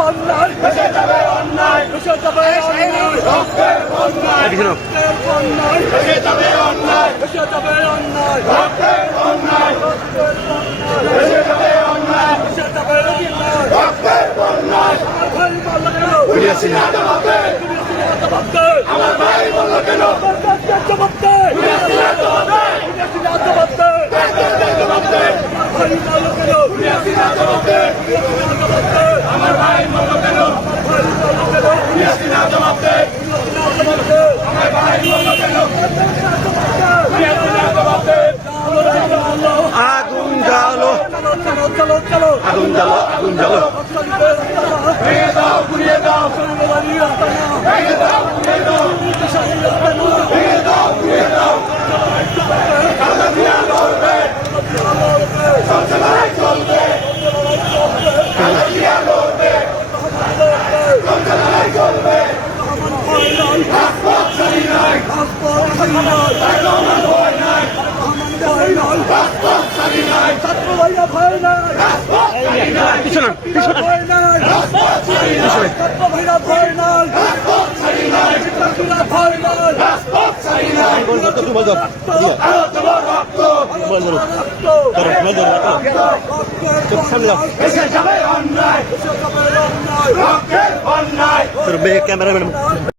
অন্যায় দেশে যাবে অন্যায় দেশে যাবে অন্যায় রক্তের অন্যায় দেশে যাবে অন্যায় দেশে যাবে অন্যায় রক্তের অন্যায় দেশে যাবে অন্যায় দেশে যাবে অন্যায় রক্তের অন্যায় ভাই বলল কেন পুলিশ না জবাবে আমার ভাই বলল কেন জবাবে পুলিশ না জবাবে পুলিশ না জবাবে জবাবে ভাই বলল কেন পুলিশ না জবাবে আমার ভাই বলল কেন ভাই বলল কেন পুলিশ না জবাবে আমার ভাই বলল কেন পুলিশ না জবাবে আগুন জ্বালো চলো চলো চলো আগুন জ্বালো আগুন জ্বালো ভেঙে দাও ঘুরিয়ে দাও ভেঙে দাও ঘুরিয়ে দাও ভেঙে দাও ঘুরিয়ে দাও কালা দিয়া লড়বে লড়াই চলবে কালা দিয়া লড়বে লড়াই চলবে রাজপথ ছাড়ি নাই আমার ভয় নাই রাজপথ ছাড়ি নাই ছাত্র ভাইরা ভয় নাই রাজপথ ছাড়ি নাই পিছনে পিছনে ভয় নাই রাজপথ ছাড়ি নাই ছাত্র ভাইরা ভয় নাই রাজপথ ছাড়ি নাই শিক্ষার্থীরা ভয় নাই রাজপথ ছাড়ি নাই আরো দেবো রক্ত এসে যাবে অন্যায় রক্তের অন্যায় ক্যামেরাম্যান